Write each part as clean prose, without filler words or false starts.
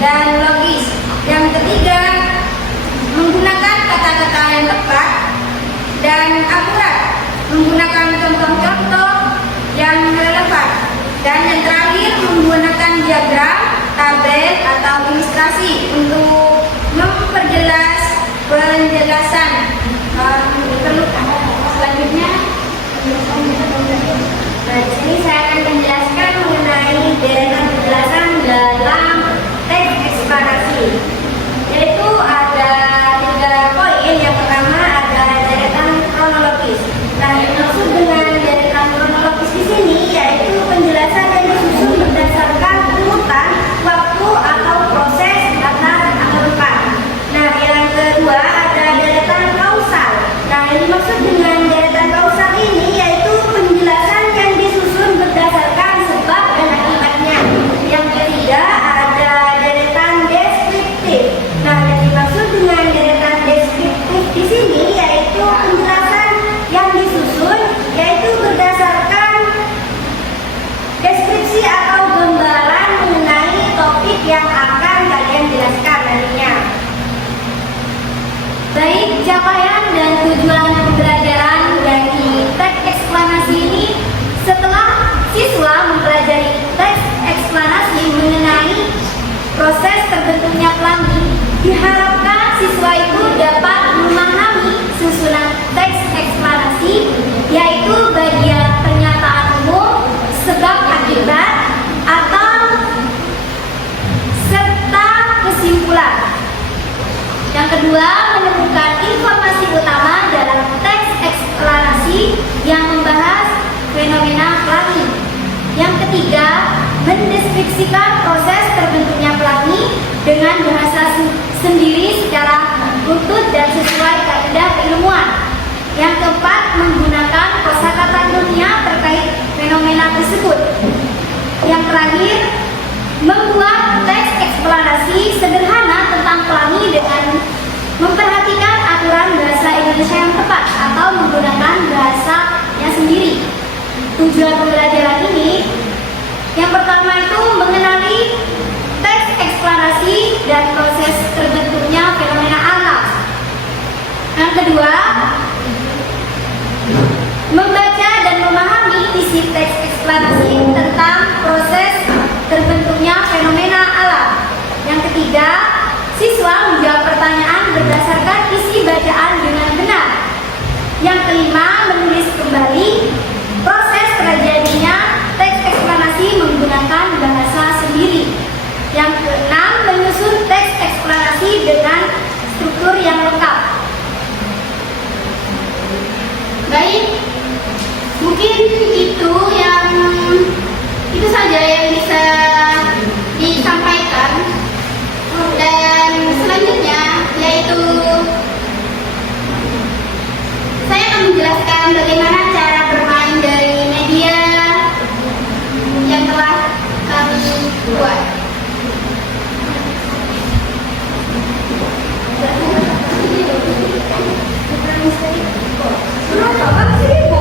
dan logis. Yang ketiga, menggunakan kata-kata yang tepat dan akurat, menggunakan contoh-contoh yang relevan. Dan yang terakhir, menggunakan diagram, tabel, atau ilustrasi untuk memperjelas penjelasan. Selanjutnya, di sini saya akan menjelaskan mengenai deretan penjelasan dalam teks eksplanasi, yaitu ada 3 poin. Yang pertama ada deretan kronologis. Nah, yang maksud dengan deretan kronologis di sini yaitu penjelasan yang disusun berdasarkan urutan waktu atau proses atas atau depan. Nah, yang kedua ada deretan kausal. Nah, yang dimaksud dengan deretan kausal ini yaitu penjelasan yang disusun berdasarkan sebab dan akibatnya. Yang ketiga ada deretan deskriptif. Nah, yang dimaksud dengan deretan deskriptif di sini yaitu penjelasan yang disusun yaitu berdasarkan deskripsi atau gambaran mengenai topik yang akan kalian jelaskan nantinya. Baik, capaian dan tujuan pembelajaran dari teks eksplanasi ini. Setelah siswa mempelajari teks eksplanasi mengenai proses terbentuknya pelangi, diharapkan siswa itu dapat memahami susunan teks eksplanasi, yaitu bagian pernyataan umum, sebab akibat, atau serta kesimpulan. Yang kedua, menemukan informasi utama dalam teks eksplanasi yang membahas fenomena pelangi. Yang ketiga, mendeskripsikan proses terbentuknya pelangi dengan bahasa sendiri secara utuh dan sesuai kaidah keilmuan. Yang keempat, menggunakan kosakata ilmiah terkait fenomena tersebut. Yang terakhir, membuat teks eksplanasi sederhana tentang pelangi dengan memperhatikan aturan bahasa Indonesia yang tepat atau menggunakan bahasanya sendiri. Tujuan pembelajaran ini, yang pertama itu mengenali teks eksplanasi dan proses terbentuknya fenomena alam. Yang kedua, membaca dan memahami isi teks eksplanasi tentang proses terbentuknya fenomena alam. Yang ketiga, siswa menjawab pertanyaan berdasarkan isi bacaan dengan benar. Yang kelima, menulis kembali proses terjadinya teks eksplanasi menggunakan bahasa sendiri. Yang keenam, menyusun teks eksplanasi dengan struktur yang lengkap. Baik, mungkin itu saja yang bisa disampaikan. Dan selanjutnya yaitu saya akan menjelaskan bagaimana cara bermain dari media yang telah kami buat. Berapa sih, Bu?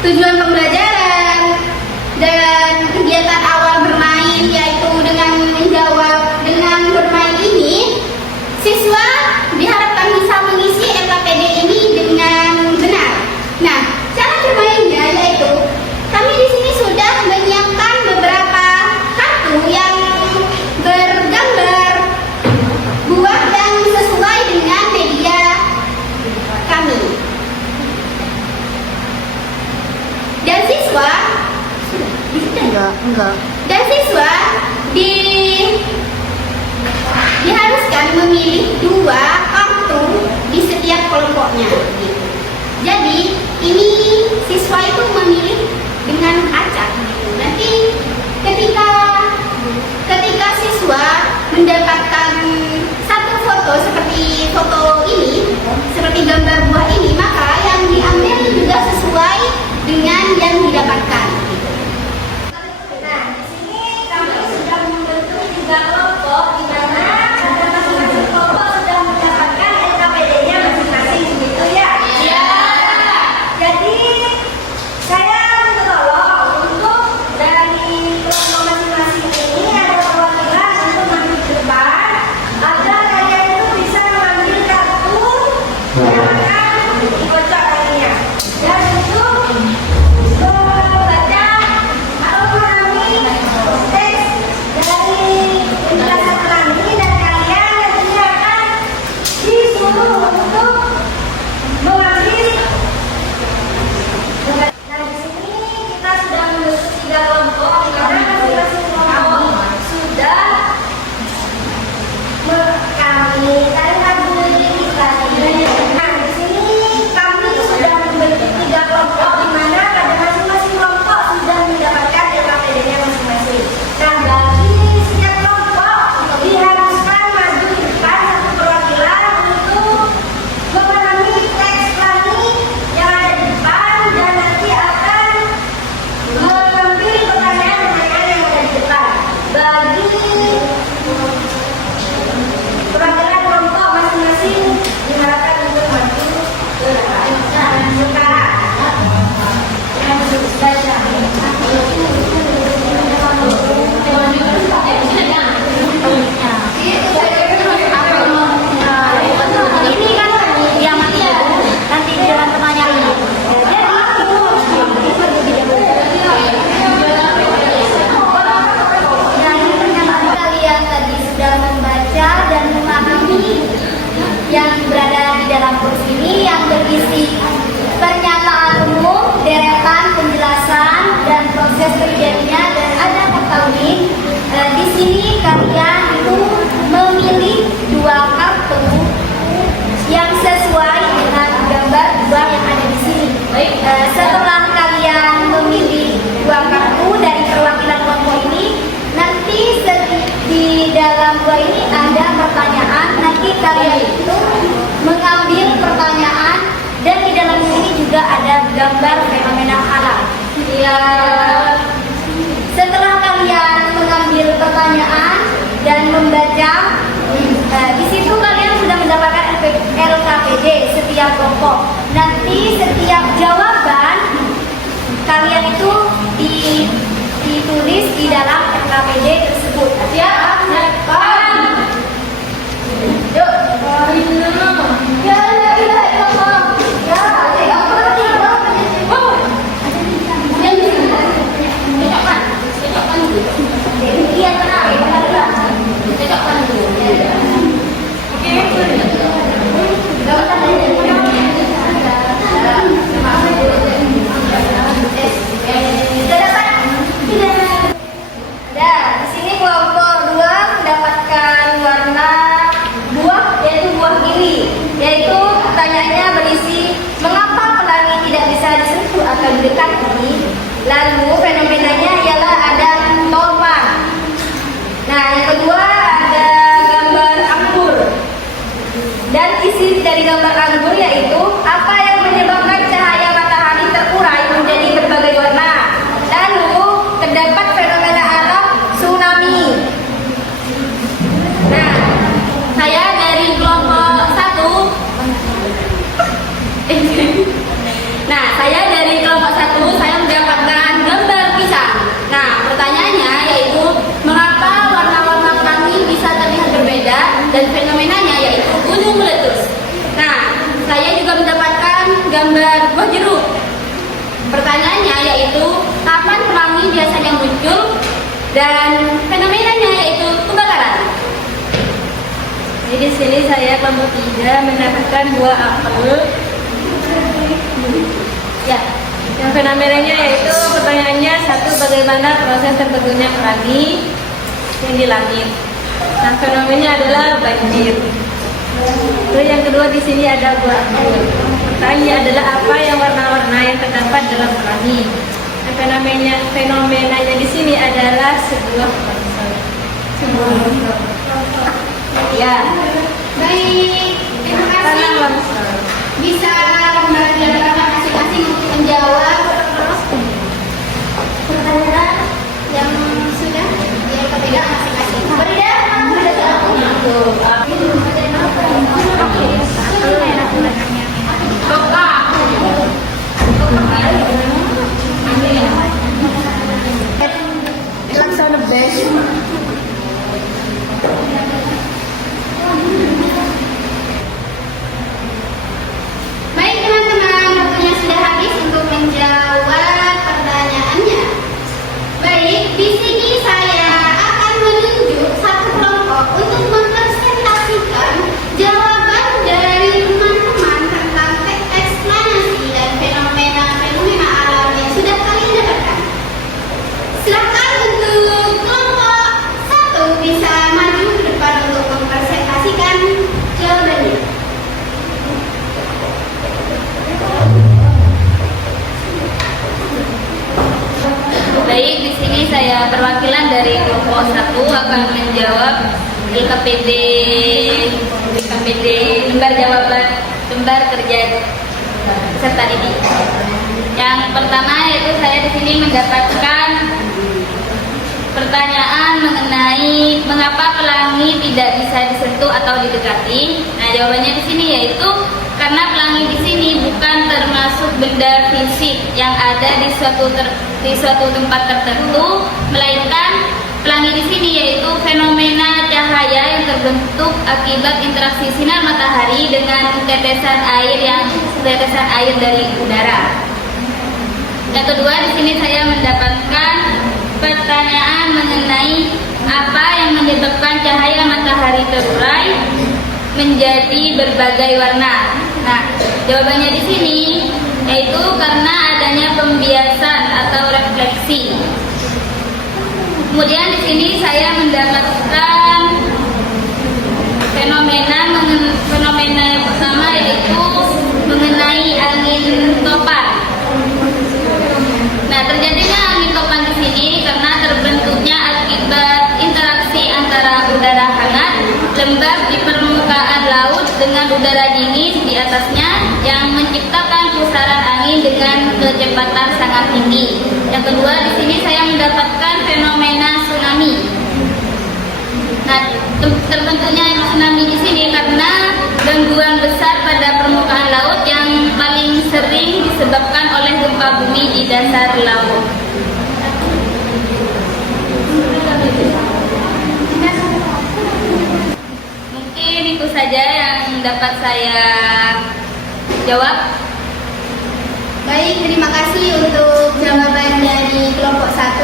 tujuan pembelajaran dan kegiatan awal bermain, yaitu dengan menjawab dengan bermain ini, siswa diharapkan bisa mengisi LKPD ini dengan benar. Nah, cara bermainnya yaitu kami di sini sudah menyiapkan beberapa kartu yang bergambar buah yang sesuai dengan media kami. Dan siswa diharuskan memilih 2 kartu di setiap kelompoknya. Jadi ini siswa itu memilih dengan acak. Nanti ketika siswa mendapatkan satu foto seperti foto ini, seperti gambar buah ini, maka yang diambil juga sesuai dengan yang didapatkan. Nah, di sini kami sudah membentuk 3 kelompok di mana ada masing-masing kelompok sudah mendapatkan LKPD-nya masing-masing, gitu ya? Iya. Jadi saya minta tolong untuk dari kelompok masing-masing ini ada perwakilan untuk maju ke depan agar kalian itu bisa mengambil kartu yang akan dikocok kakinya. Dan itu membaca atau memahami teks dari penjelasan kami, dan kalian nantinya akan disuruh untuk mengambil. Nah, di sini kita sudah membentuk 3 kelompok di mana masing-masing kelompok sudah kami tanya dulu ini tadi. Nah, di sini kami sudah membentuk 3 kelompok di mana pada masing-masing kelompok sudah mendapatkan LKPD-nya masing-masing. Nah, bagi setiap kelompok diharuskan maju di depan satu perwakilan untuk memahami teks kami yang ada di depan dan nanti akan mengambil pertanyaan-pertanyaan yang ada di depan. Bagi perwakilan kelompok masing-masing diharapkan untuk maju ke depan. Nah, sekarang ini kan yang mati nanti di dalam pertanyaan. Kalian tadi sudah membaca dan memahami yang berada di dalam kursus ini yang berisi pernyataan umum, deretan penjelasan dan proses terjadinya, dan ada ketahui di sini kalian itu memilih 2 kartu yang sesuai dengan gambar buah yang ada di sini. Setelah kalian memilih 2 kartu dari perwakilan kelompok ini, nanti di dalam buah ini ada pertanyaan. Nanti kalian itu mengambil pertanyaan, dan di dalam sini juga ada gambar fenomena alam. Setelah kalian mengambil pertanyaan dan membaca, di situ kalian sudah mendapatkan LKPD setiap kelompok. Nanti setiap jawaban kalian itu ditulis di dalam LKPD tersebut. Siap? Yuk. Ya, la ilaha illallah. Ya, yaitu pertanyaannya berisi mengapa pelangi tidak bisa disentuh atau didekati. Lalu fenomenanya ialah ada topan. Nah, yang kedua ada gambar anggur. Dan isi dari gambar anggur yaitu apa yang menyebabkan cahaya matahari terurai menjadi berbagai warna. Lalu terdapat fenomena alam tsunami. Nah, saya dari kelompok 1. Nah, saya dari kelompok 1 gambar buah jeruk. Pertanyaannya yaitu kapan pelangi biasanya muncul dan fenomenanya yaitu kebakaran. Jadi di sini saya kelompok 3 mendapatkan buah apel. Ya, yang fenomenanya yaitu pertanyaannya satu, bagaimana proses terbentuknya pelangi yang di langit. Nah, fenomenanya adalah banjir. Terus yang kedua di sini ada buah apel. Pertanyaannya adalah apa yang warna-warna yang terdapat dalam pelangi. Nah, fenomenanya di sini adalah sebuah longsor. Ya, Baik, terima tanah kasih. longsor. Bisa membagi kakak masing-masing untuk menjawab pertanyaan yang sudah dipegang masing-masing. Berbeda, sudah jawab. Laksana best. Baik teman-teman, waktunya sudah habis untuk menjawab pertanyaannya. Baik, di sini saya akan menunjuk satu kelompok untuk mempresentasikan jawaban dari teman-teman tentang teks eksplanasi dan fenomena-fenomena alam yang sudah kalian dapatkan. Silakan untuk kelompok 1 bisa maju ke depan untuk mempresentasikan jawabannya. Baik, di sini saya perwakilan dari kelompok 1 akan menjawab LKPD lembar jawaban lembar kerja peserta didik. Yang pertama yaitu saya di sini mendapatkan pertanyaan mengenai mengapa pelangi tidak bisa disentuh atau didekati. Nah, jawabannya di sini yaitu karena pelangi di sini bukan termasuk benda fisik yang ada di suatu tempat tertentu, melainkan pelangi di sini yaitu fenomena cahaya yang terbentuk akibat interaksi sinar matahari dengan tetesan air dari udara. Yang kedua, di sini saya mendapatkan pertanyaan mengenai apa yang menyebabkan cahaya matahari terurai menjadi berbagai warna. Nah, jawabannya di sini yaitu karena adanya pembiasan atau refleksi. Kemudian di sini saya mendapatkan fenomena yang pertama yaitu mengenai angin topan. Nah, terjadinya angin topan di sini karena terbentuknya akibat interaksi antara udara hangat lembab di permukaan laut dengan udara dingin di atasnya yang menciptakan pusaran angin dengan kecepatan sangat tinggi. Yang kedua, di sini saya mendapatkan fenomena tsunami. Nah, terbentuknya tsunami di sini karena gangguan besar pada permukaan laut yang paling sering disebabkan oleh gempa bumi di dasar laut. Mungkin itu saja yang dapat saya jawab. Baik, terima kasih untuk jawaban dari kelompok 1.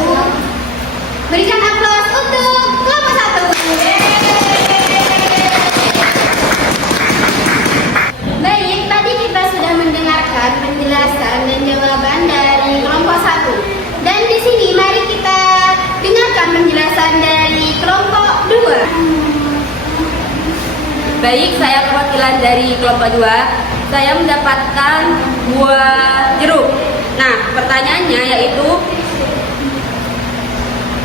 Berikan aplaus untuk kelompok 1. Baik, tadi kita sudah mendengarkan penjelasan dan jawaban dari kelompok 1. Dan di sini mari kita dengarkan penjelasan dari kelompok 2. Baik, saya perwakilan dari kelompok 2. Saya mendapatkan buah jeruk. Nah, pertanyaannya yaitu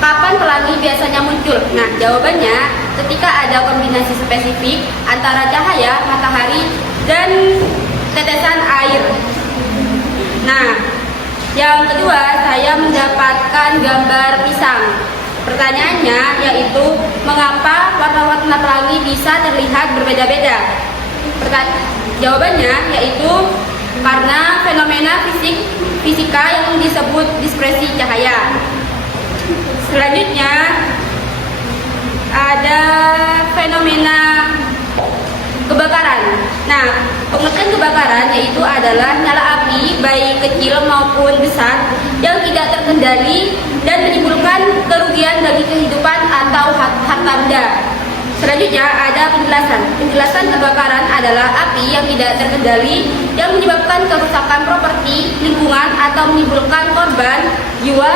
kapan pelangi biasanya muncul? Nah, jawabannya ketika ada kombinasi spesifik antara cahaya matahari dan tetesan air. Nah, yang kedua saya mendapatkan gambar pisang. Pertanyaannya yaitu mengapa warna-warna pelangi bisa terlihat berbeda-beda? Jawabannya yaitu karena fenomena fisika yang disebut dispersi cahaya. Selanjutnya ada fenomena kebakaran. Nah, pengertian kebakaran yaitu adalah nyala api baik kecil maupun besar yang tidak terkendali dan menimbulkan kerugian bagi kehidupan atau harta benda. Selanjutnya ada penjelasan. Penjelasan kebakaran adalah api yang tidak terkendali yang menyebabkan kerusakan properti, lingkungan atau menimbulkan korban jiwa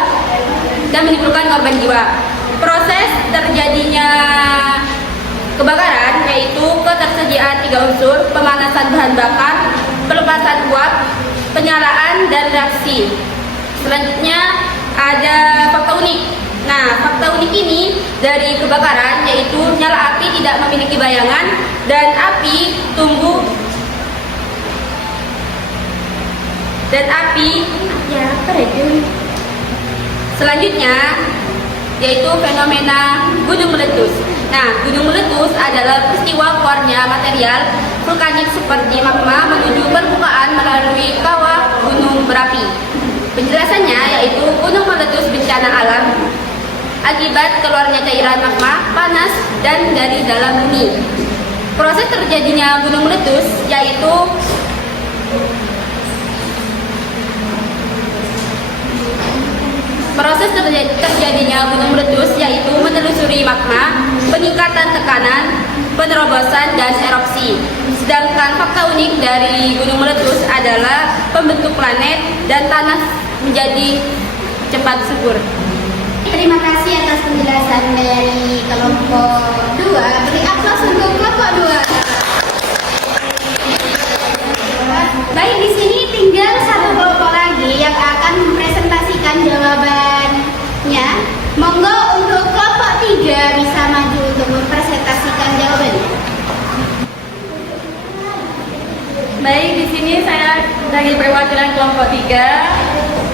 Proses terjadinya kebakaran yaitu ketersediaan 3 unsur: pemanasan bahan bakar, pelepasan uap, penyalaan, dan reaksi. Selanjutnya ada fakta unik. Nah, fakta unik ini dari kebakaran yaitu nyala api tidak memiliki bayangan dan api tumbuh Selanjutnya yaitu fenomena gunung meletus. Nah, gunung meletus adalah peristiwa keluarnya material vulkanik seperti magma menuju permukaan melalui kawah gunung berapi. Penjelasannya yaitu gunung meletus bencana alam akibat keluarnya cairan magma panas dan dari dalam bumi. Proses terjadinya gunung meletus yaitu menelusuri magma, peningkatan tekanan, penerobosan, dan erupsi. Sedangkan fakta unik dari gunung meletus adalah pembentuk planet dan tanah menjadi cepat subur. Terima kasih atas penjelasan dari kelompok 2. Beri aplaus untuk kelompok 2. Baik, di sini tinggal satu kelompok lagi yang akan mempresentasikan jawabannya. Monggo untuk kelompok 3 bisa maju untuk mempresentasikan jawabannya. Baik, di sini saya dari perwakilan kelompok 3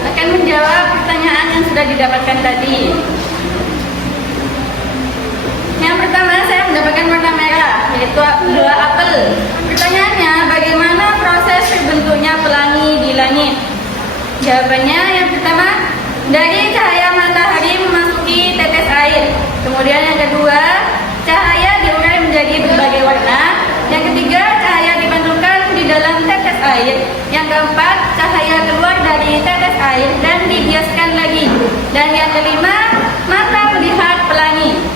akan menjawab pertanyaan yang sudah didapatkan tadi. Yang pertama, saya mendapatkan warna merah, yaitu buah apel. Pertanyaannya, bagaimana proses terbentuknya pelangi di langit? Jawabannya yang pertama, dari cahaya matahari memasuki tetes air. Kemudian yang kedua, cahaya diurai menjadi berbagai warna. Yang ketiga, cahaya dipantulkan di dalam tetes air. Yang keempat, cahaya keluar dari tetes air dan dibiaskan lagi. Dan yang kelima, mata melihat pelangi.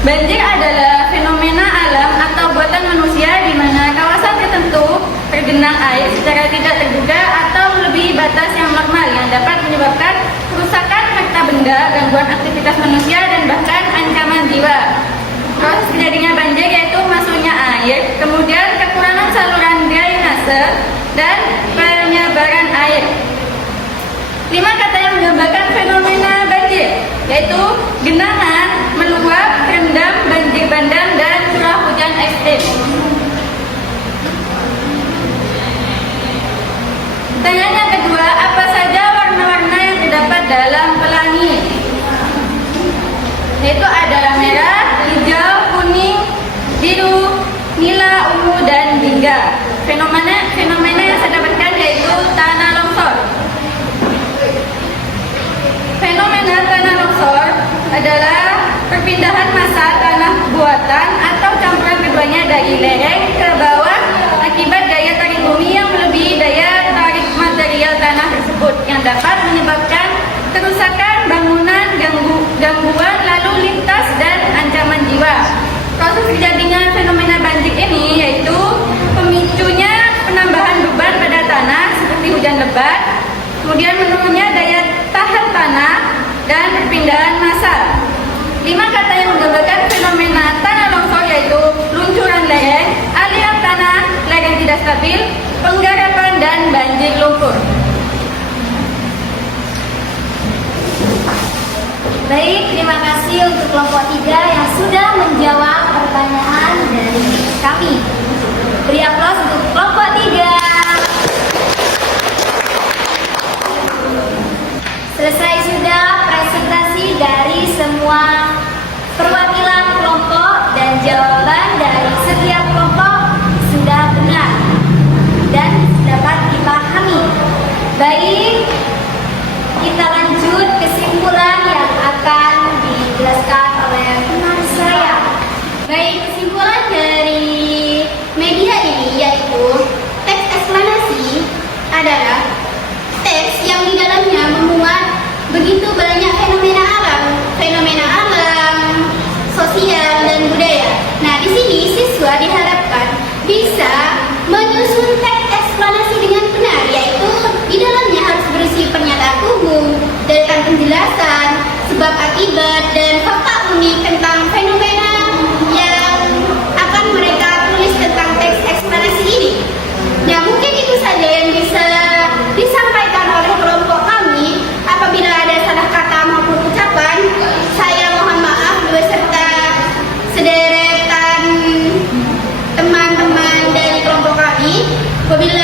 Banjir adalah fenomena alam atau buatan manusia di mana kawasan tertentu tergenang air secara tidak terduga atau melebihi batas yang normal yang dapat menyebabkan kerusakan harta benda, gangguan aktivitas manusia, dan bahkan ancaman jiwa. Proses terjadinya banjir yaitu masuknya air, kemudian kekurangan saluran drainase, dan penyebaran air. 5 kata yang menggambarkan fenomena banjir yaitu genangan, meluap, rendam, banjir bandang, dan curah hujan ekstrim. Pertanyaan yang kedua, apa saja warna-warna yang terdapat dalam pelangi? Yaitu ada merah, hijau, kuning, biru, nila, ungu, dan jingga. Fenomena yang saya dapatkan yaitu tanah longsor. Fenomena tanah longsor adalah perpindahan massa tanah buatan atau campuran keduanya dari lereng ke bawah akibat daya tarik bumi yang melebihi daya tarik material tanah tersebut yang dapat menyebabkan kerusakan bangunan, gangguan lalu lintas, dan ancaman jiwa. Proses terjadinya fenomena banjir ini yaitu pemicunya penambahan beban pada tanah seperti hujan lebat, kemudian menurunnya daya tahan tanah, dan perpindahan massa. 5 kata yang menggambarkan fenomena tanah longsor yaitu luncuran lereng, aliran tanah, lereng tidak stabil, penggarapan, dan banjir lumpur. Baik, terima kasih untuk kelompok 3 yang sudah menjawab pertanyaan dari kami. Beri aplaus untuk kelompok 3. Selesai sudah presentasi dari adalah teks yang di dalamnya memuat begitu banyak fenomena alam, sosial dan budaya. Nah, di sini siswa diharapkan bisa menyusun teks eksplanasi dengan benar, yaitu di dalamnya harus berisi pernyataan umum, deretan penjelasan, sebab akibat dan fakta unik tentang fenomena yang akan mereka tulis tentang teks eksplanasi ini. Nah, mungkin itu saja yang bisa disampaikan oleh kelompok kami. Apabila ada salah kata maupun ucapan, saya mohon maaf beserta sederetan teman-teman dari kelompok kami. Wabillahi